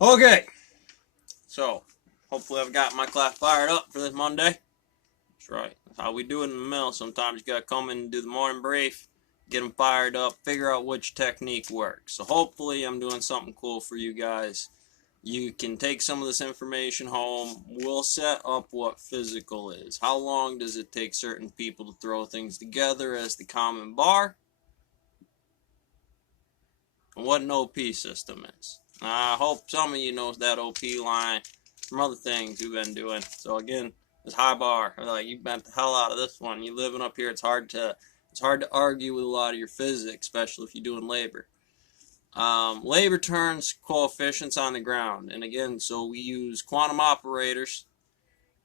Okay, so hopefully I've got my class fired up for this Monday. That's right. That's how we do it in the mill. Sometimes you gotta come in and do the morning brief, get them fired up, figure out which technique works. So hopefully I'm doing something cool for you guys. You can take some of this information home. We'll set up what physical is. How long does it take certain people to throw things together as the common bar? And what an OP system is. I hope some of you knows that OP line from other things you've been doing. So again, this high bar, like you bent the hell out of this one. You living up here, it's hard to argue with a lot of your physics, especially if you're doing labor. Labor turns coefficients on the ground, and again, so we use quantum operators,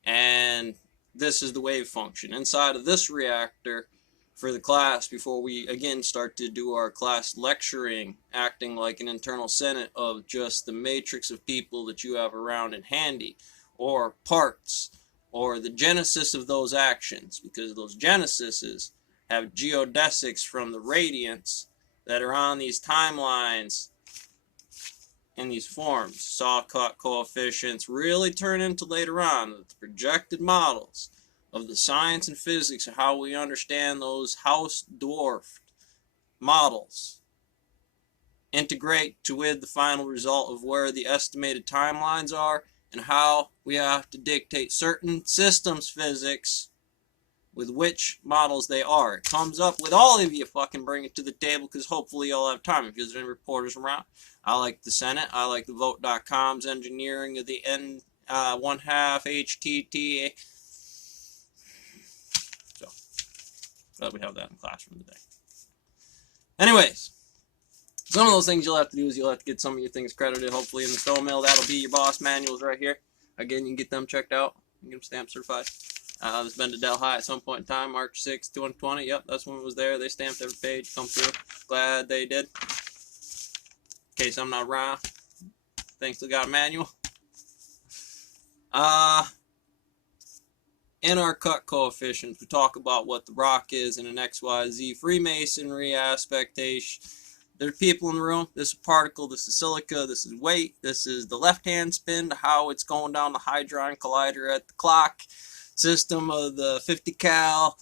and this is the wave function inside of this reactor for the class before we again start to do our class lecturing, acting like an internal senate of just the matrix of people that you have around and handy, or parts, or the genesis of those actions, because those genesises have geodesics from the radiants that are on these timelines in these forms. Saw-cut coefficients really turn into later on the projected models of the science and physics of how we understand those house dwarfed models integrate to with the final result of where the estimated timelines are and how we have to dictate certain systems physics with which models they are. It comes up with all of you fucking bring it to the table because hopefully you'll have time if there's any reporters around. I like the Senate. I like the Vote.com's engineering of the N 1/2 HTT. So, glad we have that in the classroom today. Anyways, some of those things you'll have to do is you'll have to get some of your things credited, hopefully in the stone mill. That'll be your boss manuals right here. Again, you can get them checked out. You can get them stamp certified. It's been to Delhi at some point in time, March 6, 2020. Yep, that's when it was there. They stamped every page, come through. Glad they did. In case I'm not wrong, thanks to got a manual. In our cut coefficients, we talk about what the rock is in an XYZ Freemasonry aspectation. There are people in the room. This is a particle, this is silica, this is weight, this is the left-hand spin to how it's going down the Hadron Collider at the clock system of the 50 cal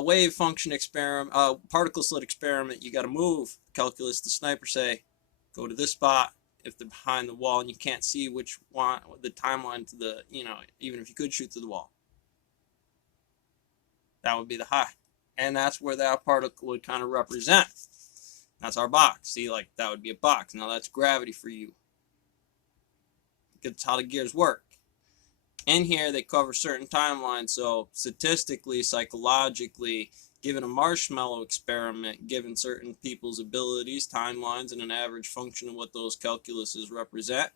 wave function experiment, particle slit experiment. You got to move. Calculus, the sniper say, go to this spot. If they're behind the wall and you can't see which one, the timeline to the, even if you could shoot through the wall, that would be the high. And that's where that particle would kind of represent. That's our box. See, like that would be a box. Now that's gravity for you. That's how the gears work. In here, they cover certain timelines. So statistically, psychologically, given a marshmallow experiment, given certain people's abilities, timelines, and an average function of what those calculuses represent,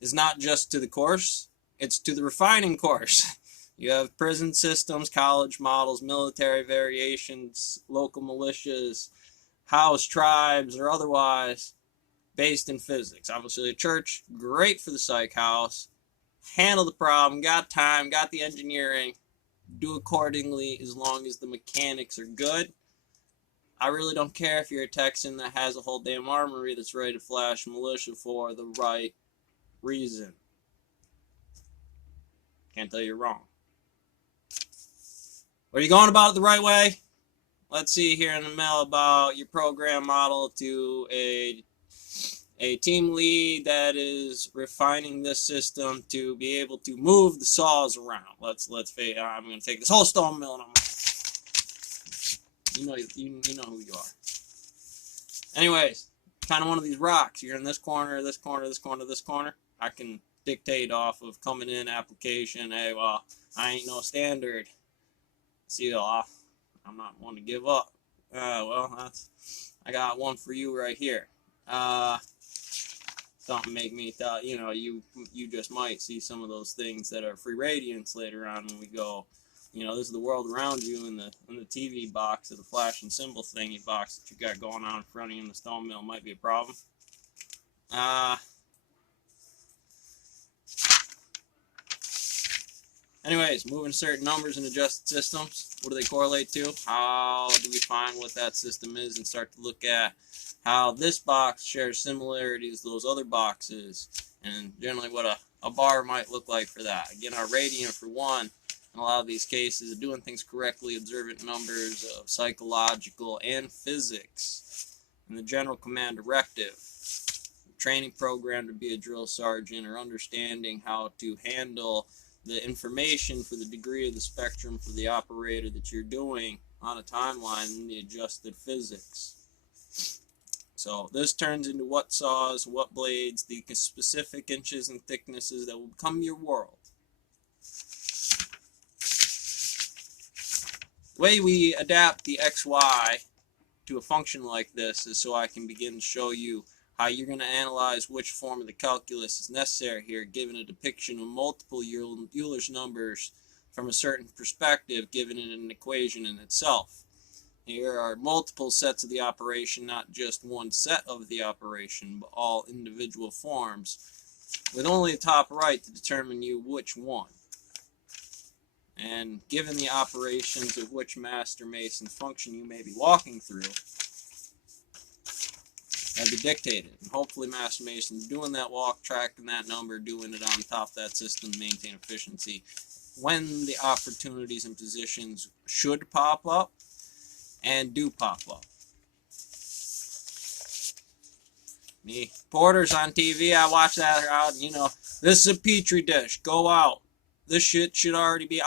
is not just to the course, it's to the refining course. You have prison systems, college models, military variations, local militias, house tribes, or otherwise based in physics. Obviously, the church, great for the psych house. Handle the problem, got time, got the engineering, do accordingly as long as the mechanics are good. I really don't care if you're a Texan that has a whole damn armory that's ready to flash militia for the right reason. Can't tell you're wrong. Are you going about it the right way? Let's see here in the mail about your program model to a team lead that is refining this system to be able to move the saws around. Let's face. I'm going to take this whole stone mill and you know who you are. Anyways, kind of one of these rocks. You're in this corner, this corner, this corner, this corner. I can dictate off of coming in application. Hey, well, I ain't no standard. See, I'm not one to give up. Well, I got one for you right here. Don't make me thought, you just might see some of those things that are free radiance later on when we go, this is the world around you in the TV box of the flash and symbol thingy box that you got going on in front of you in the stone mill might be a problem. Anyways, moving certain numbers in adjusted systems, what do they correlate to? How do we find what that system is and start to look at how this box shares similarities to those other boxes, and generally what a bar might look like for that. Again, our radiant for one, in a lot of these cases, of doing things correctly, observant numbers of psychological and physics, and the general command directive, training program to be a drill sergeant, or understanding how to handle the information for the degree of the spectrum for the operator that you're doing on a timeline in the adjusted physics. So this turns into what saws, what blades, the specific inches and thicknesses that will become your world. The way we adapt the XY to a function like this is so I can begin to show you how you're going to analyze which form of the calculus is necessary here, given a depiction of multiple Euler's numbers from a certain perspective, given in an equation in itself. Here are multiple sets of the operation, not just one set of the operation, but all individual forms, with only the top right to determine you which one. And given the operations of which master mason function you may be walking through, that'll be dictated. And hopefully Master Mason's doing that walk, tracking that number, doing it on top of that system to maintain efficiency when the opportunities and positions should pop up and do pop up. Me, Porter's on TV, I watch that out, you know, this is a petri dish, go out. This shit should already be,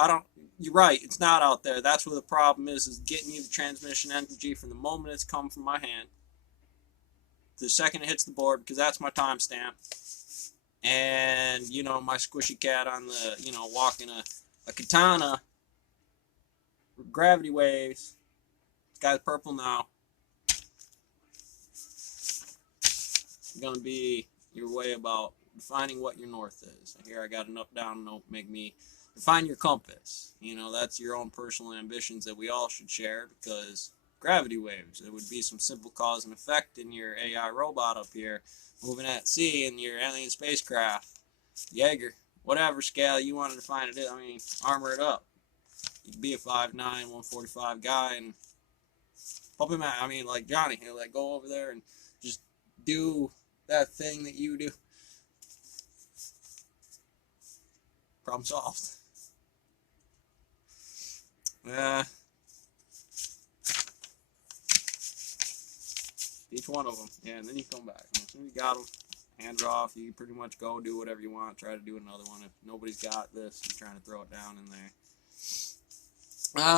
you're right, it's not out there. That's where the problem is getting you the transmission energy from the moment it's come from my hand the second it hits the board, because that's my timestamp. And, you know, my squishy cat on the, you know, walking a katana with gravity waves. This guy's purple now. It's going to be your way about defining what your north is. Here I got an up, down note, make me define your compass. You know, that's your own personal ambitions that we all should share, because gravity waves, it would be some simple cause and effect in your AI robot up here moving at sea in your alien spacecraft, Jaeger, whatever scale you want to define it. I mean, armor it up. You could be a 5'9", 145 guy and help him out. I mean, like Johnny, he'll like go over there and just do that thing that you do. Problem solved. Each one of them, yeah, and then you come back. And as soon as you got them, hands off, you pretty much go do whatever you want, try to do another one. If nobody's got this, you're trying to throw it down in there.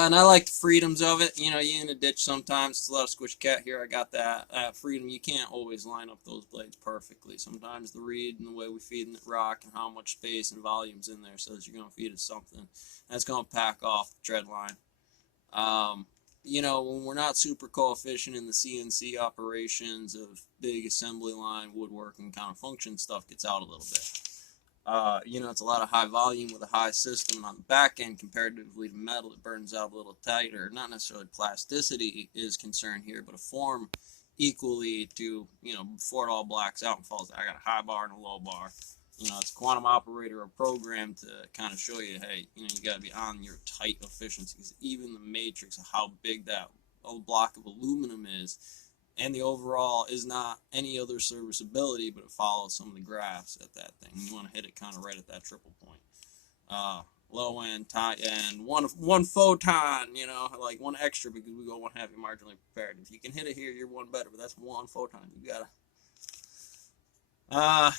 And I like the freedoms of it. You know, you in a ditch sometimes, it's a lot of squish cat here. I got that freedom. You can't always line up those blades perfectly. Sometimes the reed and the way we feed the rock and how much space and volume's in there says you're going to feed it something that's going to pack off the tread line. You know, when we're not super coefficient in the CNC operations of big assembly line, woodworking kind of function stuff gets out a little bit. You know, it's a lot of high volume with a high system, and on the back end, comparatively to metal, it burns out a little tighter. Not necessarily plasticity is concerned here, but a form equally to, you know, before it all blacks out and falls. I got a high bar and a low bar. You know, it's a quantum operator or program to kind of show you, hey, you know, you got to be on your tight efficiencies. Even the matrix of how big that block of aluminum is, and the overall is not any other serviceability, but it follows some of the graphs at that thing. You want to hit it kind of right at that triple point. Low end, and one photon, you know, like one extra because we go one heavy marginally prepared. If you can hit it here, you're one better, but that's one photon. You gotta.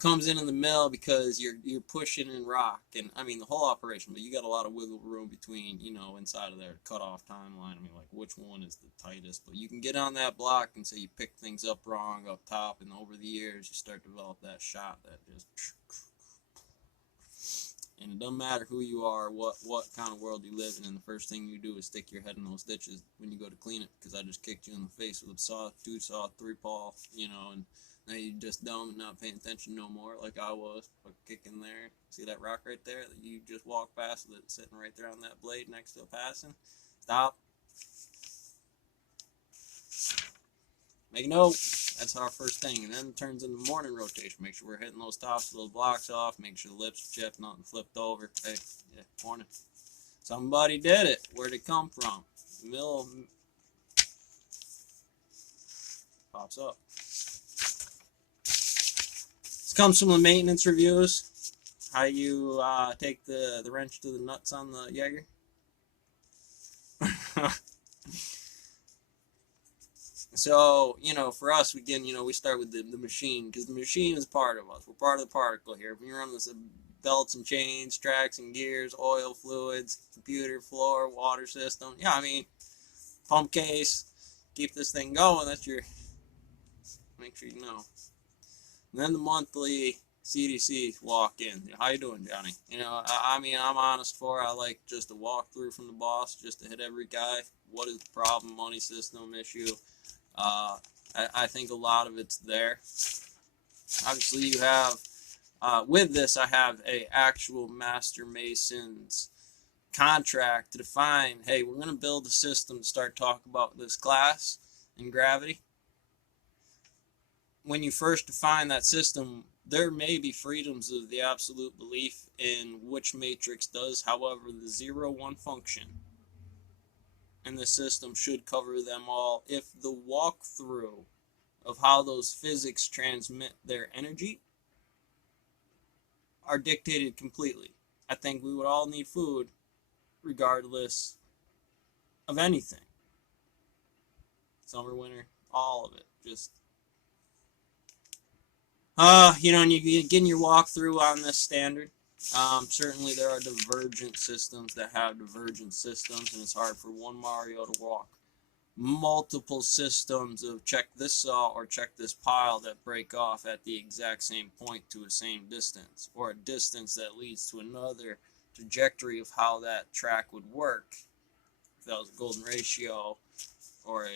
Comes in the mill because you're pushing in rock, and I mean the whole operation, but you got a lot of wiggle room between, you know, inside of their cutoff timeline. I mean, like which one is the tightest, but you can get on that block and say you pick things up wrong up top, and over the years you start to develop that shot that just, and it doesn't matter who you are, what kind of world you live in, and the first thing you do is stick your head in those ditches when you go to clean it, because I just kicked you in the face with a saw, 2-saw, 3-paw, you know, and now you're just dumb and not paying attention no more, like I was. Kicking there. See that rock right there that you just walked past with it sitting right there on that blade next to a passing? Stop. Make a note. That's our first thing. And then it turns into morning rotation. Make sure we're hitting those tops of those blocks off. Make sure the lips are chipped, nothing flipped over. Hey, yeah, morning. Somebody did it. Where'd it come from? Mill pops up. This comes from the maintenance reviews. How you take the wrench to the nuts on the Jaeger. So, for us, again, we start with the machine, because the machine is part of us. We're part of the particle here. If you're on this belts and chains, tracks and gears, oil, fluids, computer, floor, water system. Yeah, I mean, pump case, keep this thing going. That's your, make sure you know. And then the monthly CDC walk in. How you doing, Johnny? I mean, I'm honest for it. I like just a walkthrough from the boss, just to hit every guy. What is the problem, money system issue? I think a lot of it's there. Obviously, you have, with this, I have a actual Master Mason's contract to define, hey, we're going to build a system to start talking about this class and gravity. When you first define that system, there may be freedoms of the absolute belief in which matrix does. However, the 0-1 function in the system should cover them all if the walkthrough of how those physics transmit their energy are dictated completely. I think we would all need food regardless of anything. Summer, winter, all of it. Just and you getting your walkthrough on this standard. Certainly there are divergent systems that have divergent systems, and it's hard for one Mario to walk multiple systems of check this saw or check this pile that break off at the exact same point to a same distance, or a distance that leads to another trajectory of how that track would work. If that was a golden ratio or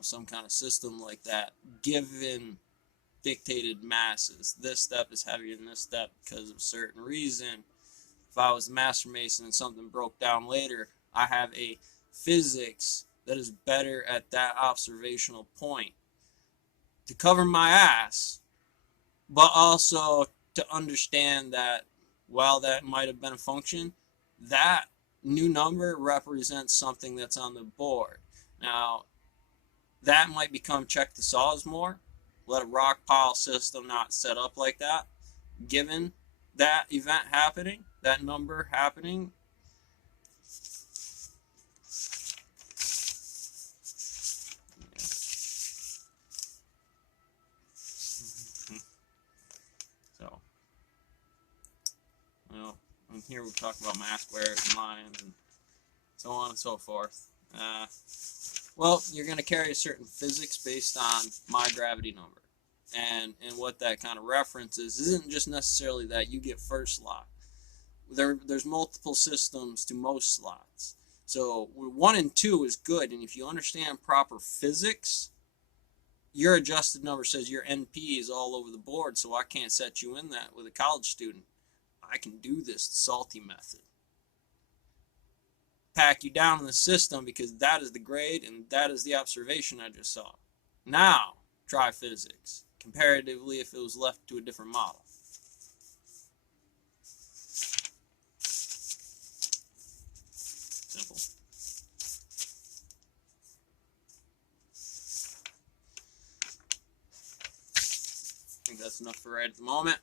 some kind of system like that, given dictated masses. This step is heavier than this step because of a certain reason. If I was a Master Mason and something broke down later, I have a physics that is better at that observational point to cover my ass, but also to understand that while that might have been a function, that new number represents something that's on the board. Now, that might become check the saws more. Let a rock pile system not set up like that. Given that event happening, that number happening, so, and here we talk about mass squares and lines and so on and so forth. Well, you're going to carry a certain physics based on my gravity number. And what that kind of references isn't just necessarily that you get first slot. There's multiple systems to most slots. So 1 and 2 is good, and if you understand proper physics, your adjusted number says your NP is all over the board, so I can't set you in that with a college student. I can do this the salty method. Pack you down in the system because that is the grade and that is the observation I just saw. Now, try physics, comparatively if it was left to a different model. Simple. I think that's enough for right at the moment.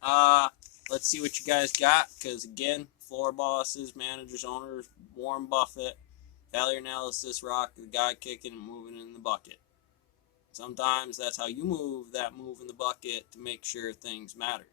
Let's see what you guys got, because again, floor bosses, managers, owners, Warren Buffett, failure analysis, rock the guy kicking and moving in the bucket. Sometimes that's how you move that move in the bucket to make sure things matter.